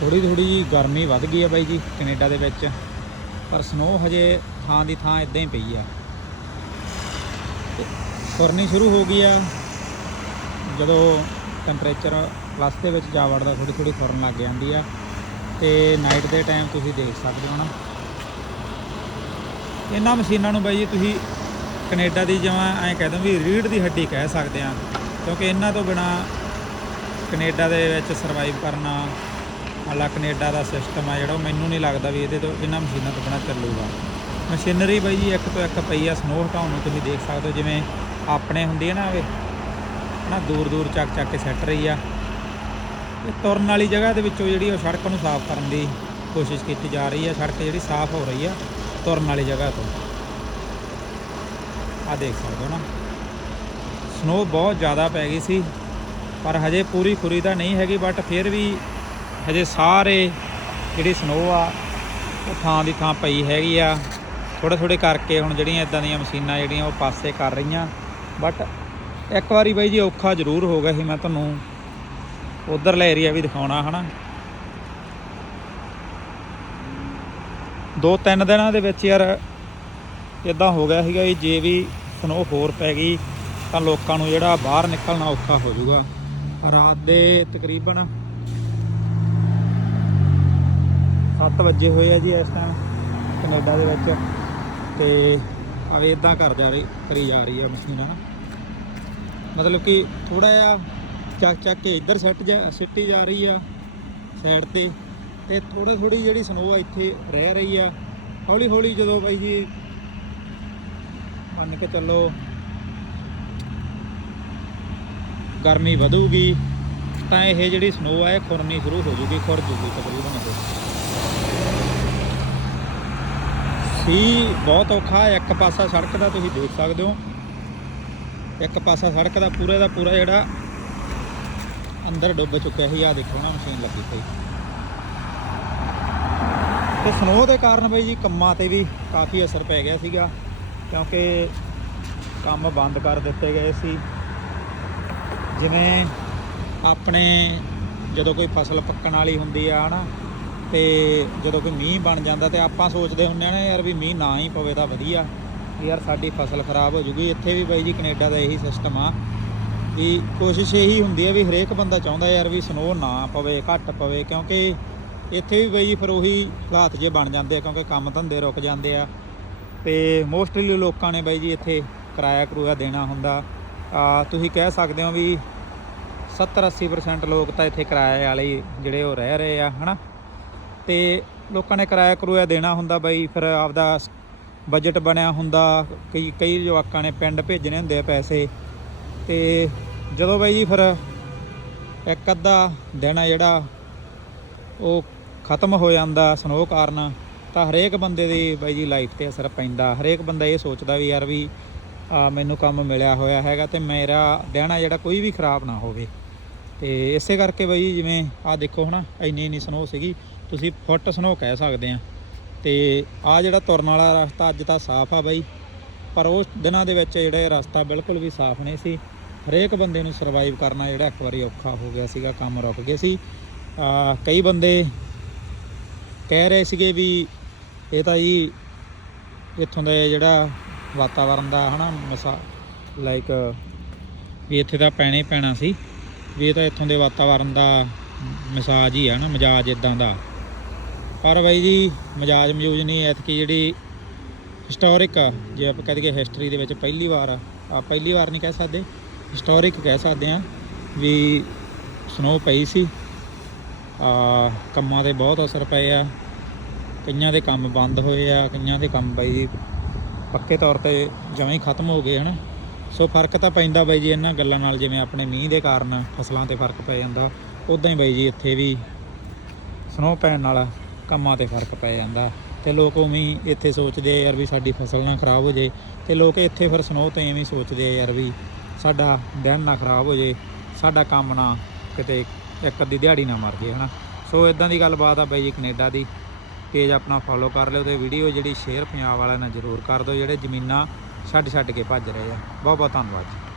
ਥੋੜੀ ਥੋੜੀ ਜੀ ਗਰਮੀ ਵੱਧ ਗਈ ਆ ਬਾਈ ਜੀ ਕੈਨੇਡਾ ਦੇ ਵਿੱਚ, ਪਰ ਸਨੋ ਹਜੇ ਥਾਂ ਦੀ ਥਾਂ ਇਦਾਂ ਹੀ ਪਈ ਆ। ਫੁਰਨੀ ਸ਼ੁਰੂ ਹੋ ਗਈ ਆ, ਜਦੋਂ ਟੈਂਪਰੇਚਰ ਪਲੱਸ ਦੇ ਵਿੱਚ ਜਾ ਵੜਦਾ ਥੋੜੀ ਥੋੜੀ ਫੁਰਨ ਲੱਗ ਜਾਂਦੀ ਆ, ਤੇ ਨਾਈਟ ਦੇ ਟਾਈਮ ਤੁਸੀਂ ਦੇਖ ਸਕਦੇ ਹੋ ਨਾ। ਇਹਨਾਂ ਮਸ਼ੀਨਾਂ ਨੂੰ ਬਾਈ ਜੀ ਤੁਸੀਂ ਕੈਨੇਡਾ ਦੀ ਜਿਵੇਂ ਐਂ ਕਹਿ ਦੋ ਵੀ ਰੀੜ ਦੀ ਹੱਡੀ ਕਹਿ ਸਕਦੇ ਆ, ਕਿਉਂਕਿ ਇਹਨਾਂ ਤੋਂ ਬਿਨਾ ਕੈਨੇਡਾ ਦੇ ਵਿੱਚ ਸਰਵਾਈਵ ਕਰਨਾ ਹਾਲਾ ਕੈਨੇਡਾ ਦਾ ਸਿਸਟਮ ਆ ਜਿਹੜਾ, ਉਹ ਮੈਨੂੰ ਨਹੀਂ ਲੱਗਦਾ ਵੀ ਇਹਦੇ ਤੋਂ ਇਹਨਾਂ ਮਸ਼ੀਨਾਂ ਤੋਂ ਬਿਨਾ ਚੱਲੂਗਾ। ਮਸ਼ੀਨਰੀ ਬਾਈ ਜੀ, ਇੱਕ ਤੋਂ ਇੱਕ ਪਈ ਆ ਸਨੋ ਹਟਾਉਣ ਨੂੰ ਤੁਸੀਂ ਦੇਖ ਸਕਦੇ ਹੋ, ਜਿਵੇਂ ਆਪਣੇ ਹੁੰਦੀ ਹੈ ਨਾ ਇਹ ਨਾ ਦੂਰ ਦੂਰ ਚੱਕ ਚੱਕ ਕੇ ਸੈੱਟ ਰਹੀ ਆ। ਇਹ ਤੁਰਨ ਵਾਲੀ ਜਗ੍ਹਾ ਦੇ ਵਿੱਚੋਂ ਜਿਹੜੀ ਉਹ ਸੜਕ ਨੂੰ ਸਾਫ਼ ਕਰਨ ਦੀ ਕੋਸ਼ਿਸ਼ ਕੀਤੀ ਜਾ ਰਹੀ ਹੈ ਸੜਕ ਜਿਹੜੀ ਸਾਫ਼ ਹੋ ਰਹੀ ਆ ਤੁਰਨ ਵਾਲੀ ਜਗ੍ਹਾ ਤੋਂ। ਆ ਦੇਖ ਸਕਦੇ ਹੋ ਨਾ। ਸਨੋ ਬਹੁਤ ਜ਼ਿਆਦਾ ਪੈ ਗਈ ਸੀ, ਪਰ ਹਜੇ ਪੂਰੀ ਖੁਰੀ ਤਾਂ ਨਹੀਂ ਹੈਗੀ ਬਟ ਫਿਰ ਵੀ ਹਜੇ ਸਾਰੇ ਜਿਹੜੀ ਸਨੋ ਆ, ਉਹ ਥਾਂ ਦੀ ਥਾਂ ਪਈ ਹੈਗੀ ਆ। ਥੋੜੇ ਥੋੜੇ ਕਰਕੇ ਹੁਣ ਜਿਹੜੀਆਂ ਇਦਾਂ ਦੀਆਂ ਮਸ਼ੀਨਾਂ ਜਿਹੜੀਆਂ ਉਹ ਪਾਸੇ ਕਰ ਰਹੀਆਂ। ਬਟ ਇੱਕ ਵਾਰੀ ਬਾਈ ਜੀ ਔਖਾ ਜ਼ਰੂਰ ਹੋ ਗਿਆ ਸੀ ਮੈਂ ਤੁਹਾਨੂੰ ਉਧਰਲਾ ਏਰੀਆ ਵੀ ਦਿਖਾਉਣਾ, ਹਨਾ? ਦੋ ਤਿੰਨ ਦਿਨਾਂ ਦੇ ਵਿੱਚ ਯਾਰ ਇਦਾਂ ਹੋ ਗਿਆ ਸੀਗਾ ਵੀ ਜੇ ਵੀ ਸਨੋ ਹੋਰ ਪੈ ਗਈ ਤਾਂ ਲੋਕਾਂ ਨੂੰ ਜਿਹੜਾ ਬਾਹਰ ਨਿਕਲਣਾ ਔਖਾ ਹੋ ਜਾਊਗਾ। ਰਾਤ ਦੇ ਤਕਰੀਬਨ 7 ਵਜੇ ਹੋਏ ਆ ਜੀ ਇਸ ਟਾਈਮ ਕੈਨੇਡਾ ਦੇ ਵਿੱਚ ਤੇ ਆਵੇ ਇਦਾਂ ਕਰ ਜਾ ਰਹੀ ਕਰੀ ਜਾ ਰਹੀ ਆ ਮਸ਼ੀਨ, ਹਨਾ। ਮਤਲਬ ਕਿ ਥੋੜਾ ਜਿਹਾ ਚੱਕ ਚੱਕ ਕੇ ਇੱਧਰ ਸੱਟ ਜਾ ਸਿੱਟੀ ਜਾ ਰਹੀ ਆ ਸਾਈਡ ਤੇ ਤੇ ਥੋੜੀ ਥੋੜੀ ਜਿਹੜੀ ਸਨੋ ਆ ਇੱਥੇ ਰਹਿ ਰਹੀ ਆ। ਹੌਲੀ ਹੌਲੀ ਜਦੋਂ ਬਾਈ ਜੀ ਮੰਨ ਕੇ ਚੱਲੋ ਗਰਮੀ ਵਧੂਗੀ ਤਾਂ ਇਹ ਜਿਹੜੀ ਸਨੋ ਆ ਇਹ ਖੁਰਨੀ ਸ਼ੁਰੂ ਹੋ ਜੂਗੀ, ਖੁਰ ਜੂਗੀ ਤਕਰੀਬਨ ਇਹ ਸੀ ਬਹੁਤ ਔਖਾ ਇੱਕ ਪਾਸਾ ਸੜਕ ਦਾ ਤੁਸੀਂ ਦੇਖ ਸਕਦੇ ਹੋ। ਇੱਕ ਪਾਸਾ ਸੜਕ ਦਾ ਪੂਰੇ ਦਾ ਪੂਰਾ ਜਿਹੜਾ ਅੰਦਰ ਡੁੱਬ ਚੁੱਕਿਆ ਸੀ। ਆ ਦੇਖੋ ਨਾ, ਮਸ਼ੀਨ ਲੱਗੀ ਪਈ। ਤੇ ਸਨੋ ਦੇ ਕਾਰਨ ਬਈ ਜੀ ਕੰਮਾਂ ਤੇ ਵੀ ਕਾਫੀ ਅਸਰ ਪੈ ਗਿਆ ਸੀਗਾ, ਕਿਉਂਕਿ ਕੰਮ ਬੰਦ ਕਰ ਦਿੱਤੇ ਗਏ ਸੀ। ਜਿਵੇਂ ਆਪਣੇ ਜਦੋਂ ਕੋਈ ਫਸਲ ਪੱਕਣ ਵਾਲੀ ਹੁੰਦੀ ਆ, ਹਨਾ ਤੇ ਜਦੋਂ ਕੋਈ ਮੀਂਹ ਬਣ ਜਾਂਦਾ ਤੇ ਆਪਾਂ ਸੋਚਦੇ ਹੁੰਦੇ ਆ ਨਾ ਯਾਰ ਵੀ ਮੀਂਹ ਨਾ ਹੀ ਪਵੇ ਤਾਂ ਵਧੀਆ ਯਾਰ ਸਾਡੀ ਫਸਲ ਖਰਾਬ ਹੋ ਜੂਗੀ। ਇੱਥੇ ਵੀ ਬਾਈ ਜੀ ਕੈਨੇਡਾ ਦਾ ਇਹੀ ਸਿਸਟਮ ਆ ਵੀ ਕੋਸ਼ਿਸ਼ ਇਹੀ ਹੁੰਦੀ ਹੈ ਵੀ ਹਰੇਕ ਬੰਦਾ ਚਾਹੁੰਦਾ ਯਾਰ ਵੀ ਸਨੋ ਨਾ ਪਵੇ, ਘੱਟ ਪਵੇ, ਕਿਉਂਕਿ ਇੱਥੇ ਵੀ ਬਾਈ ਜੀ ਫਿਰ ਉਹੀ ਹਾਲਾਤ ਜੇ ਬਣ ਜਾਂਦੇ ਆ, ਕਿਉਂਕਿ ਕੰਮ ਧੰਦੇ ਰੁਕ ਜਾਂਦੇ ਆ। ਤੇ ਮੋਸਟਲੀ ਲੋਕਾਂ ਨੇ ਬਾਈ ਜੀ ਇੱਥੇ ਕਿਰਾਇਆ ਕਰੂਆ ਦੇਣਾ ਹੁੰਦਾ। ਆ, ਤੁਸੀਂ ਕਹਿ ਸਕਦੇ ਹੋ ਵੀ 70 80% ਲੋਕ ਤਾਂ ਇੱਥੇ ਕਿਰਾਏ ਵਾਲੇ ਜਿਹੜੇ ਉਹ ਰਹਿ ਰਹੇ ਆ, ਹਨਾ? ਤੇ ਲੋਕਾਂ ਨੇ ਕਿਰਾਇਆ ਕਰੂਆ ਦੇਣਾ ਹੁੰਦਾ ਬਾਈ, ਫਿਰ ਆਪਦਾ ਬਜਟ ਬਣਿਆ ਹੁੰਦਾ। ਕਈ ਕਈ ਜਵਾਕਾਂ ਨੇ ਪਿੰਡ ਭੇਜਣੇ ਹੁੰਦੇ ਆ ਪੈਸੇ। ਤੇ ਜਦੋਂ ਬਾਈ ਜੀ ਫਿਰ ਇੱਕ ਅੱਧਾ ਦਿਨ ਆ ਜਿਹੜਾ ਉਹ ਖਤਮ ਹੋ ਜਾਂਦਾ ਸਨੋ ਕਾਰਨ, ਤਾਂ ਹਰੇਕ ਬੰਦੇ ਦੀ ਬਾਈ ਜੀ ਲਾਈਫ ਤੇ ਅਸਰ ਪੈਂਦਾ। ਹਰੇਕ ਬੰਦਾ ਇਹ ਸੋਚਦਾ ਵੀ ਯਾਰ ਵੀ, ਆ ਮੈਨੂੰ ਕੰਮ ਮਿਲਿਆ ਹੋਇਆ ਹੈਗਾ ਤੇ ਮੇਰਾ ਦਿਨ ਆ ਜਿਹੜਾ ਕੋਈ ਵੀ ਖਰਾਬ ਨਾ ਹੋਵੇ। ਤੇ ਇਸੇ ਕਰਕੇ ਬਾਈ ਜਿਵੇਂ ਆ ਦੇਖੋ ਹਨਾ, ਇੰਨੀ ਇੰਨੀ ਸਨੋ ਸੀਗੀ। ਤੁਸੀਂ ਫੁੱਟ ਸਨੋ ਕਹਿ ਸਕਦੇ ਆ। ਤੇ ਆ ਜਿਹੜਾ ਤੁਰਨ ਵਾਲਾ ਰਸਤਾ ਅੱਜ ਤਾਂ ਸਾਫ਼ ਆ ਬਾਈ। ਪਰ ਉਸ ਦਿਨਾਂ ਦੇ ਵਿੱਚ ਜਿਹੜਾ ਇਹ ਰਸਤਾ ਬਿਲਕੁਲ ਵੀ ਸਾਫ਼ ਨਹੀਂ ਸੀ। ਹਰੇਕ ਬੰਦੇ ਨੂੰ ਸਰਵਾਈਵ ਕਰਨਾ ਜਿਹੜਾ ਇੱਕ ਵਾਰੀ ਔਖਾ ਹੋ ਗਿਆ ਸੀਗਾ, ਕੰਮ ਰੁਕ ਗਿਆ ਸੀ। ਆ ਕਈ ਬੰਦੇ ਕਹਿ ਰਹੇ ਸੀਗੇ ਵੀ ਇਹ ਤਾਂ ਜੀ ਇੱਥੋਂ ਦਾ ਜਿਹੜਾ ਵਾਤਾਵਰਨ ਦਾ ਹਨਾ ਮਸਾ ਲਾਈਕ ਵੀ ਇੱਥੇ ਤਾਂ ਪੈਣੇ ਹੀ ਪੈਣਾ ਸੀ। ਵੀ ਇਹ ਤਾਂ ਇੱਥੋਂ ਦੇ ਵਾਤਾਵਰਨ ਦਾ ਮਿਸਾਜ ਹੀ ਆ ਨਾ, ਮਜਾਜ ਇਦਾਂ ਦਾ। ਪਰ ਬਾਈ ਜੀ, ਮਜਾਜ ਮਜੂਜ ਨਹੀਂ, ਐਤਕੀ ਜਿਹੜੀ ਹਿਸਟੋਰਿਕ ਆ, ਜੇ ਆਪਾਂ ਕਹਿ ਦਈਏ ਹਿਸਟਰੀ ਦੇ ਵਿੱਚ ਪਹਿਲੀ ਵਾਰ ਆ ਆ ਪਹਿਲੀ ਵਾਰ ਨਹੀਂ ਕਹਿ ਸਕਦੇ ਹਿਸਟੋਰਿਕ ਕਹਿ ਸਕਦੇ ਆ ਵੀ ਸਨੋ ਪਈ ਸੀ ਆ ਕੰਮਾਂ ਤੇ ਬਹੁਤ ਅਸਰ ਪਏ ਆ, ਕਈਆਂ ਦੇ ਕੰਮ ਬੰਦ ਹੋਏ ਆ, ਕਈਆਂ ਦੇ ਕੰਮ ਬਾਈ ਜੀ ਪੱਕੇ ਤੌਰ ਤੇ ਜਮਾਂ ਹੀ ਖਤਮ ਹੋ ਗਏ, ਹਨ। ਸੋ ਫ਼ਰਕ ਤਾਂ ਪੈਂਦਾ ਬਾਈ ਜੀ ਇਹਨਾਂ ਗੱਲਾਂ ਨਾਲ, ਜਿਵੇਂ ਆਪਣੇ ਮੀਂਹ ਦੇ ਕਾਰਨ ਫਸਲਾਂ ਤੇ ਫ਼ਰਕ ਪੈ ਜਾਂਦਾ ਉਦਾਂ ਹੀ ਬਾਈ ਜੀ ਇੱਥੇ ਵੀ ਸਨੋ ਪੈਣ ਨਾਲ ਕੰਮਾਂ ਤੇ ਫ਼ਰਕ ਪੈ ਜਾਂਦਾ। ਤੇ ਲੋਕ ਉਵੇਂ ਹੀ ਇੱਥੇ ਸੋਚਦੇ ਆ ਯਾਰ ਵੀ ਸਾਡੀ ਫਸਲ ਨਾ ਖਰਾਬ ਹੋ ਜੇ। ਤੇ ਲੋਕ ਇੱਥੇ ਫਿਰ ਸਨੋ ਤੇ ਐਵੇਂ ਸੋਚਦੇ ਆ ਯਾਰ ਵੀ ਸਾਡਾ ਦਿਨ ਨਾ ਖਰਾਬ ਹੋ ਜੇ, ਸਾਡਾ ਕੰਮ ਨਾ ਕਿਤੇ ਇੱਕ ਅੱਧੀ ਦਿਹਾੜੀ ਨਾ ਮਰ ਜੇ, ਹਨਾ। ਸੋ ਇਦਾਂ ਦੀ ਗੱਲਬਾਤ ਆ ਬਾਈ ਜੀ ਕੈਨੇਡਾ ਦੀ। ਪੇਜ ਆਪਣਾ ਫੋਲੋ ਕਰ ਲਿਓ ਤੇ ਵੀਡੀਓ ਜਿਹੜੀ ਸ਼ੇਅਰ ਪੰਜਾਬ ਵਾਲਿਆਂ ਨਾਲ ਜ਼ਰੂਰ ਕਰ ਦਿਓ, ਜਿਹੜੇ ਜ਼ਮੀਨਾਂ ਛੱਡ ਛੱਡ ਕੇ ਭੱਜ ਰਹੇ ਆ। ਬਹੁਤ ਬਹੁਤ ਧੰਨਵਾਦ ਜੀ।